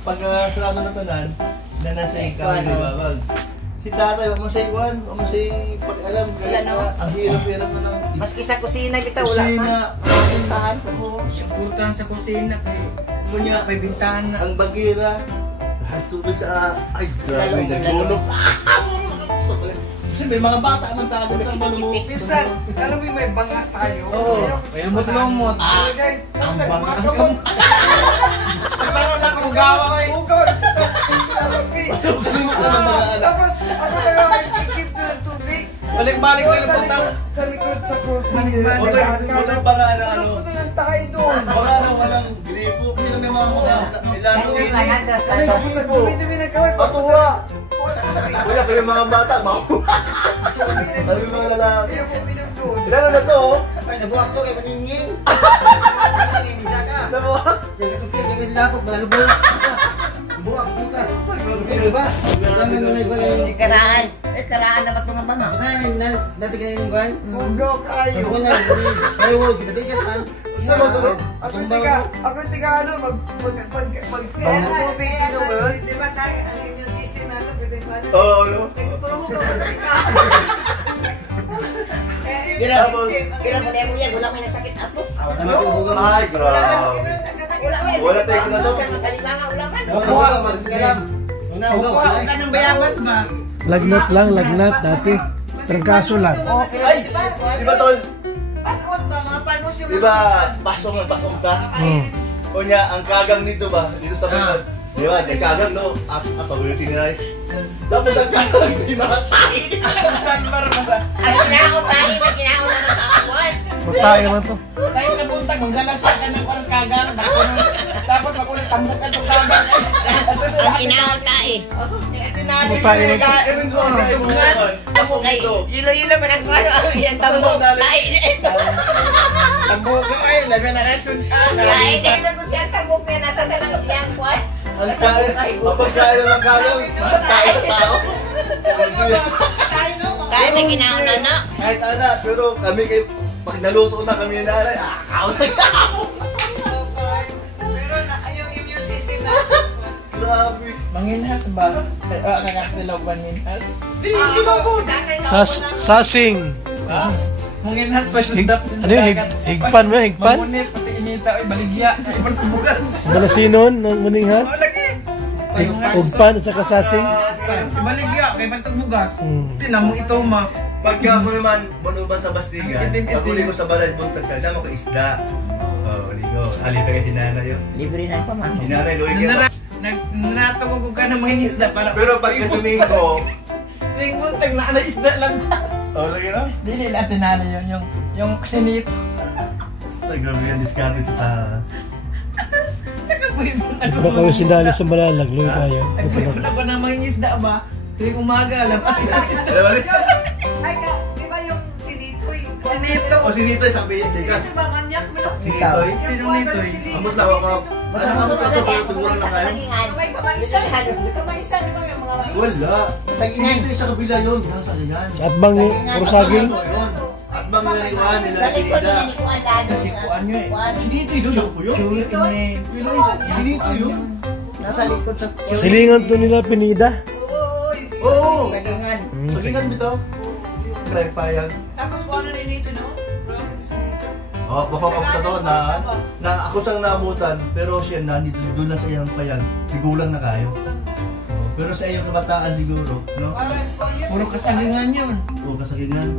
Pag sarado na tanan, na nasa ikaw, di ba? Si tatay, mamasay kuhan, mamasay pag-alam, kaya ang hirap-hirap na ng... Maski sa kusina, kita wala na. Kusina, Importante sa kusina, may bintahan na. ang bagira, lahat tubig sa... Ay, grabe, nagulog. Kasi may mga bata man tago ng malumupit. Minsan, alam mo may banga tayo. Oo, may lumot-lumot. Ang banga ka. Parang lang kung gawa ko eh. Ugaw, tapos, ako nag-ikip ko ng tubig. Balik-balik ko yung putang. Sa likod sa cross. Balik-balik banga na ano. Puto ng tayo doon. Banga na walang gripo. Kasi may mga ilano ini. Ano yung gripo? Dumi-dumi na kawin. Patuwa. Kuya, kayo mga bata, makuha. Kami mga lalaki. Ilan na to? Ay, nabuhak to kay Maninging. Nabuhak? Yung katupir, kaya silakot, malalubog. Nabuhak, bukas. Pero ba? Tangan na iba yung... Karaan. Karaan na ba ito nga ba nga? Patay, dati kayo yung guwan? Ugaw kayo. Ako na, kayo, ginabigat ha? Isa mo to? Ako tiga ano, mag-tubig inuman. Di ba tayo, ang immune system natin, pwede ba? Oo, ano? Kasi puro ko ka. Kira mo na yung wala may nasakit ako. Ay, grabe. Wala tayo na to. Kalimangan ulaman. Nakuha, mag-galam. Huwag ka ng bayabas ba? Lagnat lang, lagnat dati. Trangkaso lang. Ay, di ba tol? Panos ba? Mga panos yung... Di ba, pasong ta? O niya, ang kagang dito ba? Dito sa mga... Di ba, may kagang no? At pag-ulitin nila. Tapos ang kagang di makatay. Saan marama ba? Ang kinakaw tayo, may kinakaw na ng kakuan. Matay naman to. Kahit sa buntag, magdalasya ka ng oras kagang. Tapos makulit tambok ka itong kagang. Ang kinakaw tayo. Matay naman to. Even doon sa ibuhan. Pasong dito. Yilo-yilo man ang kuwan. Ang tambok. Tayo na ito. Tambok ka ay, labi na resun ka. Ay, dahil na kung siya ang tambok niya, nasa na lang iyang kuwan. Ang pagkain ng kagang, matay sa tao. Kaya may kinakaw na na. Kahit ana, pero kami kayo, pag naluto na kami ni nanay, kaon na kao. Pero yung immune system natin. Grabe. Manginhas ba? Nakakilog ba ninhas? Di mo. Sasing. Ha? Manginhas ba siya? Ano yung higpan mo? Higpan? Mamunit, pati inita, ay baligya. Ibang tubugan. Balasinon ng maninghas? Oo, lagi. Higpan at saka sasing? Ibaligya, kay bantog bugas. Tinan mo ito, ma. Pagka ko naman, manuban sa Bastigan, paguli ko sa balay buntag sa dama ko isda. Oo, ligo. Halita kay hinanay yun. Libre na pa man. Hinanay, luwi ka. Nanatawag ka ng mga isda para... Pero pagka Domingo, Tuwing buntag na ala isda lang. lagi na? Di nila tinalo yun, yung sinito. Basta grabe yan, diskarte sa ta. Nakabuhay mo na. Ito na kayo sindali sa malalag. Luwi kayo. Nagpupunta ko ng mga isda ba? Tuwing umaga, lampas kita isda. Ay, di ba yung sinitoy? Sinito. O si Nitoy, sabi niya, tikas. Sino ba manyak mo na? Si Nitoy. Sino nito eh? Ambot lang ako. Basta ambot lang ako, pero tugulang lang kayo. May kamaisan. Kamaisan, di ba yung mga Wala. Si Nitoy sa kabila yun, nasa lingan. Sa atbang yung puro saging. At bang naliwan nila Sa likod pinida. na ni Kuan Dado. Kasi kuan nyo eh. Si Nitoy doon, ako yun. Sure, ini. Si Nitoy yun. Nasa likod sa... Silingan to nila pinida. Oo. Sagingan. Sagingan bitaw. Kaya payag. Tapos kung ano ninito noon? Oh, baka to na ako sang naabutan, pero siya nandito doon na sa iyang payag. Sigulang na kayo. Oh, pero sa iyong kabataan siguro, no? Puro kasagingan yun. O kasagingan.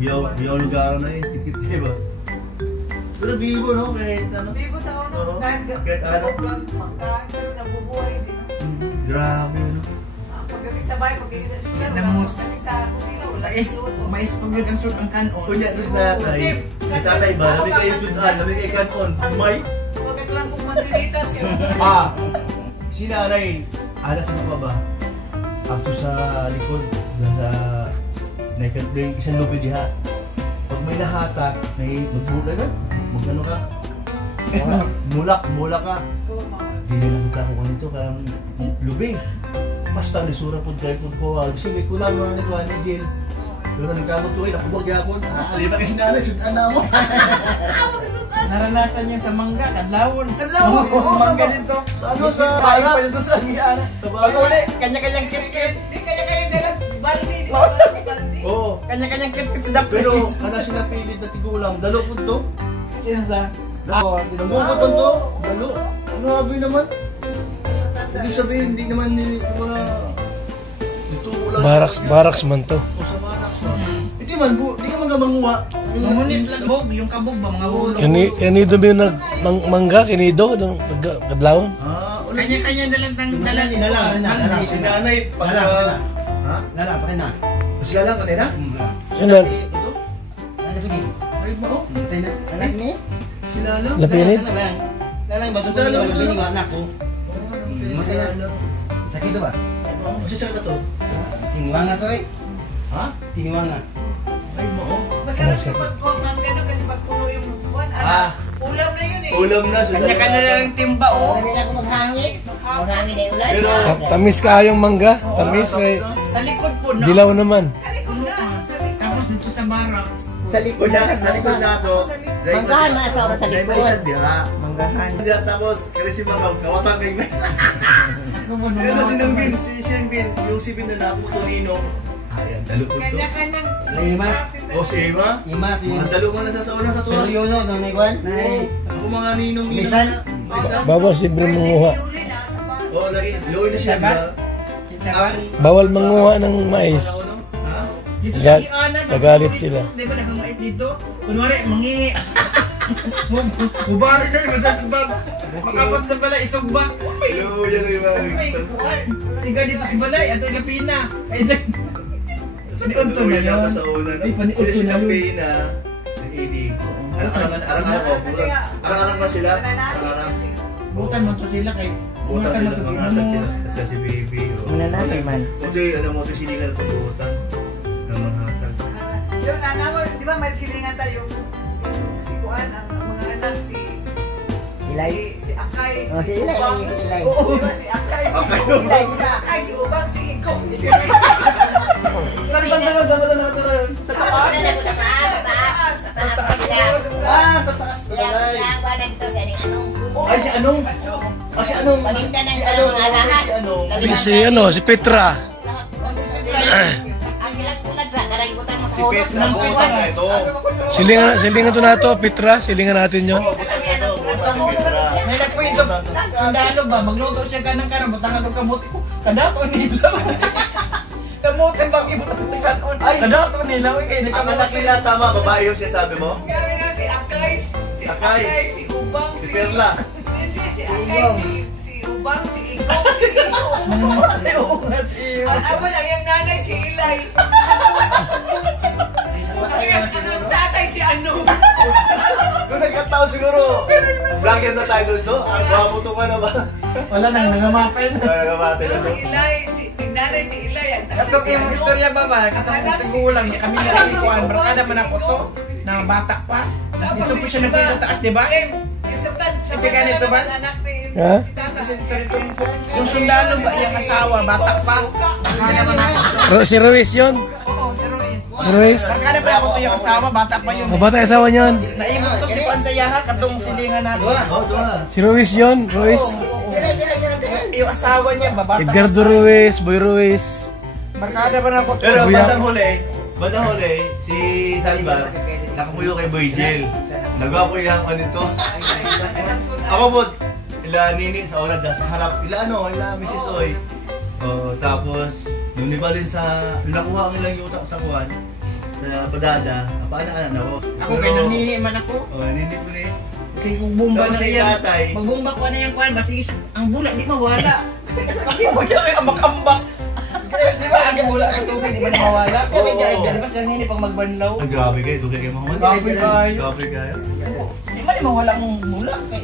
Biyaw lugar na eh, tikit ba? Pero bibo no, kahit ano. Di ba sa ano? Oo. Kahit ano. Magkain pero nabubuhay din. Grabe no. Pagdating sa bahay, pagdating sa eskwela, Yan ang wala mus- pagdating sa kusina, wala Mais, luto. mais pagod ang suot ang kanon. Kunya dos na tay. Si tatay ba, labi kayo sudan, labi kayo kanon. May Pagkat lang kung mansilitas kayo. si nanay, alas ano pa ba? Ako sa likod, sa may isang lubi diha. Pag may nahatak, may magbula ka, magano ka. Mulak ka. Hindi na nakita ko kanito kang lubi. Basta nisura po kayo po ko. Kasi may kulang mo na ni Jill. Pero nagkamot ko nakuwag yapon. Halita kay nanay, sudan na mo. Naranasan niya sa mangga, kadlawon. Kadlawon, oo, Mangga sa- dito. sa ano, sa Kain pa barat. dito sa Agian. Sa barat. Pag uli, kanya-kanyang kit-kit. Di kaya dalang baldi, di ba? Baldi. Oo. Kanya-kanyang kit-kit sa dapit. Pero kada sila pilit na tigulang, dalo po to. Sinsa. Nagbubuton to, dalo. Grabe naman. Ibig sabihin, hindi naman mga dito lang. Baraks man to. O sa manak. Hindi man, hindi ka manguha. Mamunit lang. Bog, yung kabog ba, mga ulo. Kinido ba yung mangga? Kinido? Kadlawon? Ulit. Kanya-kanya dalang Dala, dala. Si nanay, pagka... Dala. Ha? Lala, patay na. Sila lang kanina? Yan lang. Ito? Lala, pagi. Ay, mo? Patay na. Lala. Sila lang? Lapinit? Lala, yung bato ko yung anak ko. Matay na. Sakit ba? Kasi sa to? Tiniwang na to eh. Ha? Tiniwang na. Ay, mo. Basta lang siya pag ng gano'n kasi pag puno yung buwan, ulam na yun eh. Ulam na. sila Kanya-kanya na lang timba, oh. Sabi na ako maghangin. Maghangin na yung ulan. Pero... Tamis kayong mangga. Tamis kay Sa likod po, no? dilaw naman. Alikod na. Sa likod. Tapos dito sa barracks. Sa likod Kunya, sa likod na to. Manggahan na sa oras sa likod. May isang diha. Manggahan. Diha, tapos, kasi mga kawatan kay guys. Sino to si Nang Bin? Si Siyang Bin. Yung si Bin na napo to Nino. Ayan, dalo po to. Kanya-kanyang Lima. O si Eva. Ima, to Mga yun. dalo nga na sa una sa to. Pero yun, no, nung naikwan. Ako mga ninong Misan? Misan? Bawal libre manguha. Yuli na sa bahay. Oo, lagi. Loy na siya. Kita ba? Bawal manguha ng mais. Ha? Dito Gal- sa Iana, gagalit dito, sila. Di ba nakamais dito? Kunwari, mangi. Bubari na yung masasabag. Makapat sa balay, isog ba? Hello, yan yung mga Siga dito sa balay, ato yung lapina. Ay, Paniunto na Uyan yun. ako sa una. Ay, paniunto Sila si na yun. Campina, ng Idi. Arang-arang ko. Arang-arang ba sila? Arang-arang. Butan mo to sila kay Butan butan mo nila to mga hatag sila. Kasi si Baby. Nananay man. Buti, ano mo, ito silingan na pagbutan. Ng mga hatag. Yun, naman, di ba may silingan tayo? Si Juan, ang mga anak, si Ilay. si Akay, Oh, si Ilay, Ubang. si Ilay. Oo, di ba si Akay, si Akay. Ilay, si Ubang, si Ikaw. Saan ba naman? Saan ba nakatira yun? Sa taas. Sa taas sila. Sa taas na Sila balay. ang wala dito sa aning anong. Ay, si Anong? Si Anong? Paninda ng Si Anong? mga lahat. Si Anong? Si Petra. Ang ilang tulad sa karagibutan mo sa Si ulos. Petra, butan na ito. Silingan to nato, Petra. Silingan natin yon. Oo, butan na ito. Butan ni Petra. May nagpuito. Sandalo ba? Magluto siya kanang-kanang. Butangan ng kamuti ko. Kadato nila. Kamuti ba? Ibutan sa kanon. Kadato nila. Uy, kayo Ang nakila, tama, babae yung sinasabi mo? Kaya nga si Akay, si Akay. Akay, si Ubang, Si Perla. Hindi, si Akay, si Ubang, si Ikaw, si Ikaw. Ay, oo nga siya. Ang lang yung nanay, si Ilay. Ang tatay, si Ano. Kung nagkataon siguro, vlogger na tayo doon to. Ang gwapo to ka na ba? Wala nang nangamatay na. Nagamatay na Si to. Ilay, si nanay, si Ilay. Ang tatay, Katong si yung Ano. istorya ba ba? Katong tigulang kami na ikuan. Barkada man ako to. Na bata pa. Dito po siya nagpita taas, di ba? Kasi ganito ba? Ha? Si tata. Yung sundalo ba yung asawa, bata pa? Barkada man ako. Si Ruiz yun. Oo, si Ruiz. Ruiz. Barkada pa ako to yung asawa, bata pa yun. Mabata yung asawa niyon. Naimot to si Juan Sayaha, katong silingan natin. Oh, doon. Si Ruiz yun. Ruiz. Yung asawa niya, babata. Edgardo Ruiz. Boy Ruiz. Barkada pa na ako to. Pero Buyak. bandang huli, si Salvar, nakapuyo kay Boy Jel. Nagwapo yung ano ito. Ako po, ila nini sa ulad sa harap, ila Mrs. Oy. Oh, tapos, nung nibalin sa, nung nakuha ang ilang yutak sa kuwan, sa padada, apaan na ako. Ako kay nanini man ako. Oh, nini po ni. Kasi kung bumba Tapos na si yan. tatay. Magbumba ko na yung kwan, basi ang bula di mawala. Kasi mo yung ambak-ambak. Di ba ang bula sa tubig, di ba mawala? Oo. Di ba siya nini pag magbanlaw? Ay, grabe kayo, dugay kayo mga Grabe kayo. Grabe kayo. Di ba di mawala mong bula? Kay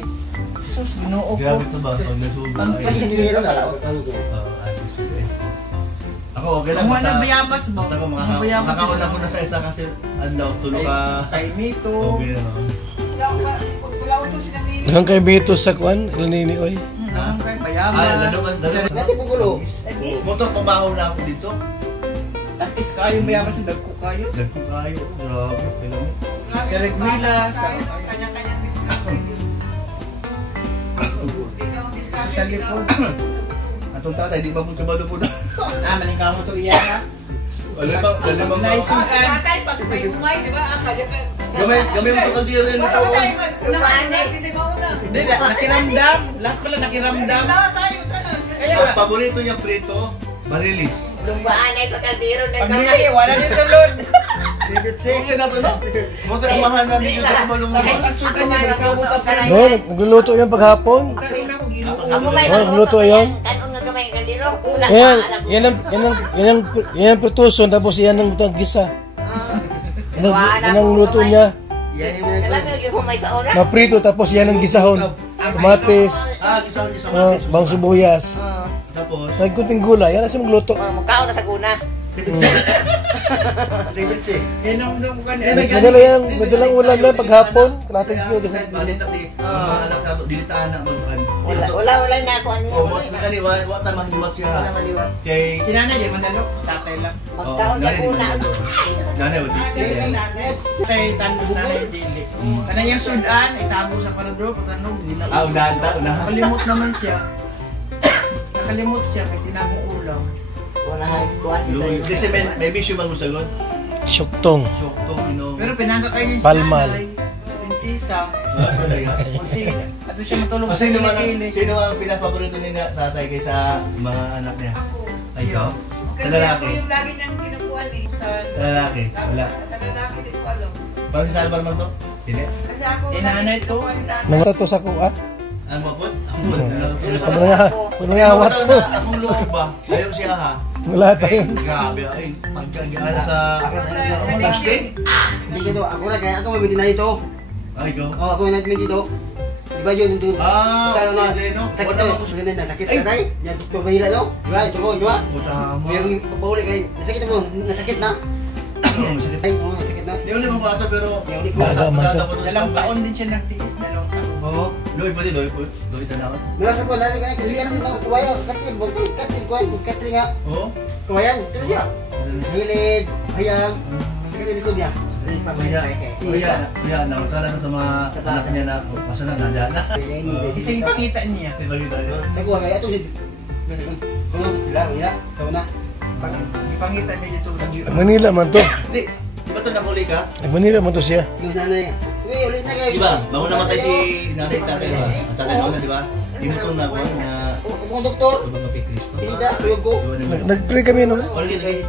sus, ginoo ko. Grabe ito ba? Pag nasubo Ang ay. Sinira na. Ako, okay lang. Ang mga basta- nagbayabas ba? Basta ko Ang bayabas makakauna ko na sa isa kasi ano, tulog ka. Kay Mito. Okay na. Wala utos si Nanini. Lang kay Bito sa kwan. Ilanini oy. Ang kay Ah, bayabas. lalo man. Dati po gulo. Motor, pabaho na ako dito. Tapos kayo bayabas sa dagko kayo. Nagko kayo. Grabe. Kailan mo? Si Rick Milas. Kanya-kanyang business. Ikaw ang discard. Sa likod. Atong tatay, di ba mo kabalo po na? Malingkaw mo to iya ha. Wala ba? Wala ba? Nice. Sa tatay, pag may umay, di ba? Akala ka. Gamay mo kaldero yun ito. Unahan na, kasi mauna. Hindi, nakiramdam. Lahat pala nakiramdam. Lahat tayo, tanan. Kaya Ang paborito niya prito, marilis. Lumbaan ay sa kaldero na pag hindi, wala din sulod. Sige na to, no? Mo tayo mahal na dito sa malumulong. Kahit ang suka niya, nagkabuka pa rin. No, nagluluto yan paghapon. Ako may Oh, luto yun. kanon nga gamay kaldero. Una Yan, yan ang prituson, tapos yan ang butang gisa. Yan ang luto niya. Yan yung mga Alam mo yung humay sa oras? Maprito, tapos yan ang gisahon. Kamatis, Gisahon niya sa bang sibuyas. Tapos, Nagkunting gulay, yan ang siya magluto. Mukha na sa guna. sipit-sip. Yan ang dum ka Madalang ulam yan paghapon. Kalating kilo. Balitak di, mga anak nato, dilitaan na mag-an. Wala na ako. Ano O, kani, wata mahinuwat siya. Kay, Si nanay, di mandalo. Tatay lang. Magkaon na una. nanay, wadi. Tatay, tanong nanay, dili. Kana yung sudan, itago sa parador, patanong, hindi na. Unahan ta, unahan. Nakalimot naman siya. Nakalimot siya, may tinagong ulam. Wala kuan Kasi may bisyo bang usagon? Syuktong. Syokto, Pero pinangga kayo niya Palmal. prinsesa. Kasi, ato siya matulog sa Sino man ang, kilikili. sino ang pinapaborito ni tatay kaysa mga anak niya? Ako. Ay, ikaw? Sa Kasi ako lalaki? yung lagi niyang kinukuhan eh. Sa lalaki? Wala. Sa lalaki, hindi ko alam. Parang si Salvar man to? Hindi. Kasi ako Eh, nanay to. kinukuha ni nanay. Nangato sa kuha. Ang mapot? Ang mapot. Panungawat mo. Akong loob ba? Ayaw siya ha? Wala tayo. Grabe ay. Pagkagaan sa Sa plastic? Hindi ka to. Ako na kaya ako mabili na ito. Ay, ikaw? Oh, ako na mabili dito. Di ba yun ito? Kaya na. hindi, no? Sakit Wala to. mo- Maganda na. Sakit ka tayo. Yan. Pabahila no? Di ba? Ito ko. Di ba? Puta mo. Yung pabahuli kayo. Nasakit mo. Nasakit na. Sakit. Ay, oo. Nasakit na. Di ulit mo ba ito pero... Yung ulit Baga man to. Dalawang taon din siya nagtiis, dalawang taon. Oo. Loy po di, loy po. Loy tanawat. Nasa ko. Lalo ka na. Kaliyan mo ng kuwayo. Sakit. Katil ko. Katil nga. Oo? Kuwayan. Ito siya. Hilid. Hayang. Sakit yung likod niya. Kuya, nakasala na sa mga anak niya na masa na nandiyan na. Isa yung pangita niya. Di ba kita niya? Sa kuha kaya ito si... Kung ano sila. Wala. Sa una. Ipangita niya dito. Manila man to. Hindi. Di ba ito nakuli ka? Manila man to siya. Yung nanay. Uy, ulit na kayo. Di ba? Bago namatay si nanay tatay ba? Ang tatay na di ba? Timutong na ako na Kung doktor. tulong kay Kristo. Hindi da. Tuyog ko. Nag-pray kami noon. Ulit.